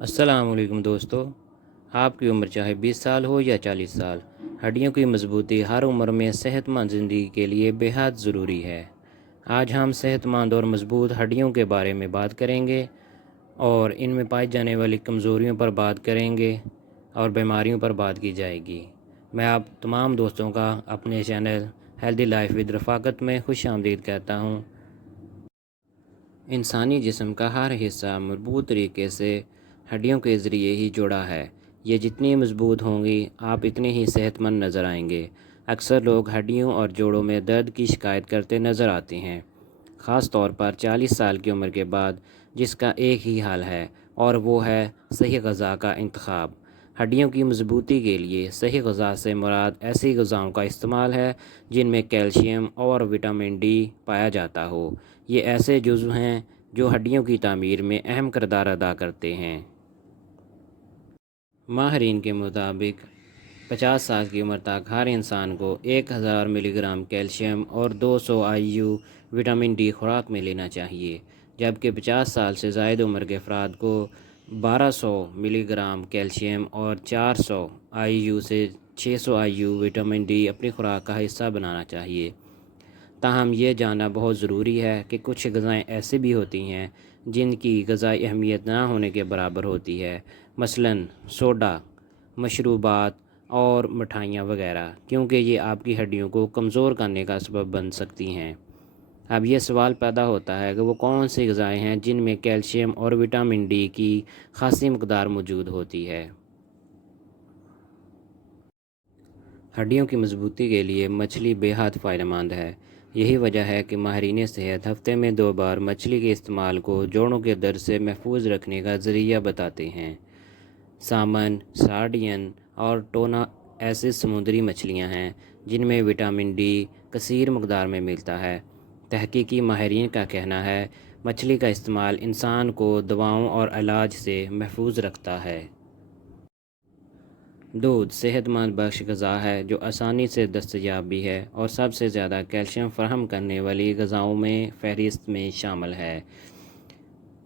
السلام علیکم دوستو، آپ کی عمر چاہے 20 سال ہو یا 40 سال، ہڈیوں کی مضبوطی ہر عمر میں صحت مند زندگی کے لیے بے حد ضروری ہے۔ آج ہم صحت مند اور مضبوط ہڈیوں کے بارے میں بات کریں گے اور ان میں پائی جانے والی کمزوریوں پر بات کریں گے اور بیماریوں پر بات کی جائے گی۔ میں آپ تمام دوستوں کا اپنے چینل ہیلدی لائف ود رفاقت میں خوش آمدید کہتا ہوں۔ انسانی جسم کا ہر حصہ مربوط طریقے سے ہڈیوں کے ذریعے ہی جڑا ہے۔ یہ جتنی مضبوط ہوں گی آپ اتنے ہی صحت مند نظر آئیں گے۔ اکثر لوگ ہڈیوں اور جوڑوں میں درد کی شکایت کرتے نظر آتے ہیں، خاص طور پر 40 سال کی عمر کے بعد، جس کا ایک ہی حل ہے اور وہ ہے صحیح غذا کا انتخاب۔ ہڈیوں کی مضبوطی کے لیے صحیح غذا سے مراد ایسی غذاؤں کا استعمال ہے جن میں کیلشیم اور وٹامن ڈی پایا جاتا ہو۔ یہ ایسے جزو ہیں جو ہڈیوں کی تعمیر میں اہم کردار ادا کرتے ہیں۔ ماہرین کے مطابق 50 سال کی عمر تک ہر انسان کو 1000 ملی گرام کیلشیم اور 200 IU وٹامن ڈی خوراک میں لینا چاہیے، جبکہ 50 سال سے زائد عمر کے افراد کو 1200 ملی گرام کیلشیم اور 400 IU سے 600 IU وٹامن ڈی اپنی خوراک کا حصہ بنانا چاہیے۔ تاہم یہ جاننا بہت ضروری ہے کہ کچھ غذائیں ایسی بھی ہوتی ہیں جن کی غذائی اہمیت نہ ہونے کے برابر ہوتی ہے، مثلاً سوڈا، مشروبات اور مٹھائیاں وغیرہ، کیونکہ یہ آپ کی ہڈیوں کو کمزور کرنے کا سبب بن سکتی ہیں۔ اب یہ سوال پیدا ہوتا ہے کہ وہ کون سی غذائیں ہیں جن میں کیلشیم اور وٹامن ڈی کی خاصی مقدار موجود ہوتی ہے۔ ہڈیوں کی مضبوطی کے لیے مچھلی بے حد فائدہ مند ہے۔ یہی وجہ ہے کہ ماہرین صحت ہفتے میں 2 بار مچھلی کے استعمال کو جوڑوں کے درد سے محفوظ رکھنے کا ذریعہ بتاتے ہیں۔ سالمن، سارڈین اور ٹونا ایسی سمندری مچھلیاں ہیں جن میں وٹامن ڈی کثیر مقدار میں ملتا ہے۔ تحقیقی ماہرین کا کہنا ہے مچھلی کا استعمال انسان کو دواؤں اور علاج سے محفوظ رکھتا ہے۔ دودھ صحت مند بخش غذا ہے جو آسانی سے دستیاب بھی ہے اور سب سے زیادہ کیلشیم فراہم کرنے والی غذاؤں میں فہرست میں شامل ہے۔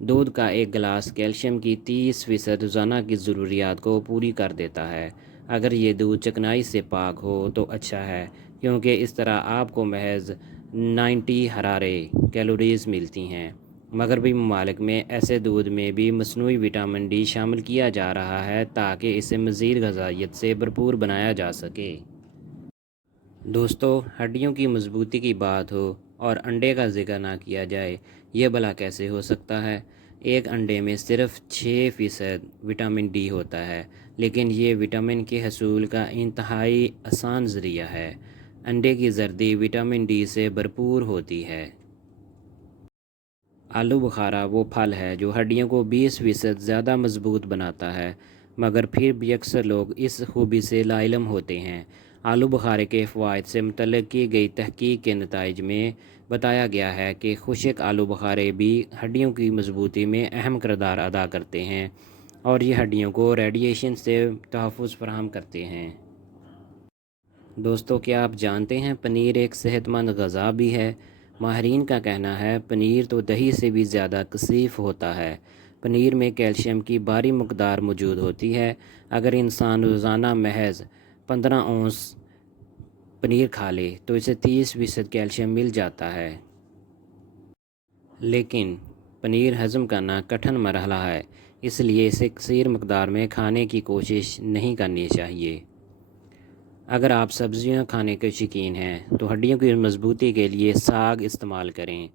دودھ کا ایک گلاس کیلشیم کی 30% روزانہ کی ضروریات کو پوری کر دیتا ہے۔ اگر یہ دودھ چکنائی سے پاک ہو تو اچھا ہے، کیونکہ اس طرح آپ کو محض 90 حرارے کیلوریز ملتی ہیں۔ مغربی ممالک میں ایسے دودھ میں بھی مصنوعی وٹامن ڈی شامل کیا جا رہا ہے تاکہ اسے مزید غذائیت سے بھرپور بنایا جا سکے۔ دوستو، ہڈیوں کی مضبوطی کی بات ہو اور انڈے کا ذکر نہ کیا جائے، یہ بھلا کیسے ہو سکتا ہے؟ ایک انڈے میں صرف 6% وٹامن ڈی ہوتا ہے، لیکن یہ وٹامن کے حصول کا انتہائی آسان ذریعہ ہے۔ انڈے کی زردی وٹامن ڈی سے بھرپور ہوتی ہے۔ آلو بخارا وہ پھل ہے جو ہڈیوں کو 20% زیادہ مضبوط بناتا ہے، مگر پھر بھی اکثر لوگ اس خوبی سے لا علم ہوتے ہیں۔ آلو بخارے کے فوائد سے متعلق کی گئی تحقیق کے نتائج میں بتایا گیا ہے کہ خشک آلو بخارے بھی ہڈیوں کی مضبوطی میں اہم کردار ادا کرتے ہیں اور یہ ہڈیوں کو ریڈیشن سے تحفظ فراہم کرتے ہیں۔ دوستو، کیا آپ جانتے ہیں پنیر ایک صحت مند غذا بھی ہے؟ ماہرین کا کہنا ہے پنیر تو دہی سے بھی زیادہ کثیف ہوتا ہے۔ پنیر میں کیلشیم کی بھاری مقدار موجود ہوتی ہے۔ اگر انسان روزانہ محض 15 اونس پنیر کھا لے تو اسے 30% کیلشیم مل جاتا ہے۔ لیکن پنیر ہضم کرنا کٹھن مرحلہ ہے، اس لیے اسے کثیر مقدار میں کھانے کی کوشش نہیں کرنی چاہیے۔ اگر آپ سبزیاں کھانے کے شوقین ہیں تو ہڈیوں کی مضبوطی کے لیے ساگ استعمال کریں۔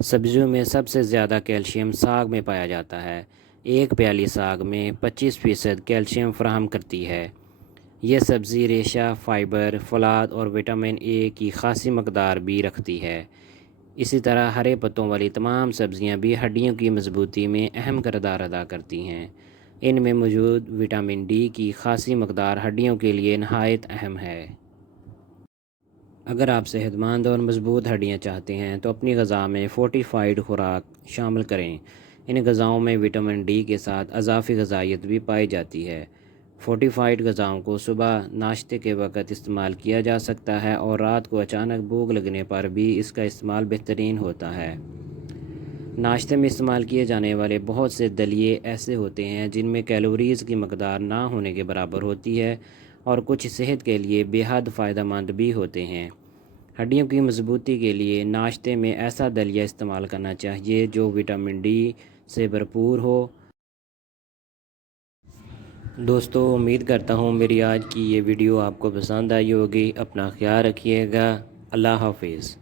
سبزیوں میں سب سے زیادہ کیلشیم ساگ میں پایا جاتا ہے۔ ایک پیالی ساگ میں 25% کیلشیم فراہم کرتی ہے۔ یہ سبزی ریشہ، فائبر، فولاد اور وٹامن اے کی خاصی مقدار بھی رکھتی ہے۔ اسی طرح ہرے پتوں والی تمام سبزیاں بھی ہڈیوں کی مضبوطی میں اہم کردار ادا کرتی ہیں۔ ان میں موجود وٹامن ڈی کی خاصی مقدار ہڈیوں کے لیے نہایت اہم ہے۔ اگر آپ صحت مند اور مضبوط ہڈیاں چاہتے ہیں تو اپنی غذا میں فورٹیفائیڈ خوراک شامل کریں۔ ان غذاؤں میں وٹامن ڈی کے ساتھ اضافی غذائیت بھی پائی جاتی ہے۔ فورٹیفائیڈ غذاؤں کو صبح ناشتے کے وقت استعمال کیا جا سکتا ہے اور رات کو اچانک بھوک لگنے پر بھی اس کا استعمال بہترین ہوتا ہے۔ ناشتے میں استعمال کیے جانے والے بہت سے دلیے ایسے ہوتے ہیں جن میں کیلوریز کی مقدار نہ ہونے کے برابر ہوتی ہے اور کچھ صحت کے لیے بے حد فائدہ مند بھی ہوتے ہیں۔ ہڈیوں کی مضبوطی کے لیے ناشتے میں ایسا دلیہ استعمال کرنا چاہیے جو وٹامن ڈی سے بھرپور ہو۔ دوستو، امید کرتا ہوں میری آج کی یہ ویڈیو آپ کو پسند آئی ہوگی۔ اپنا خیال رکھیے گا۔ اللہ حافظ۔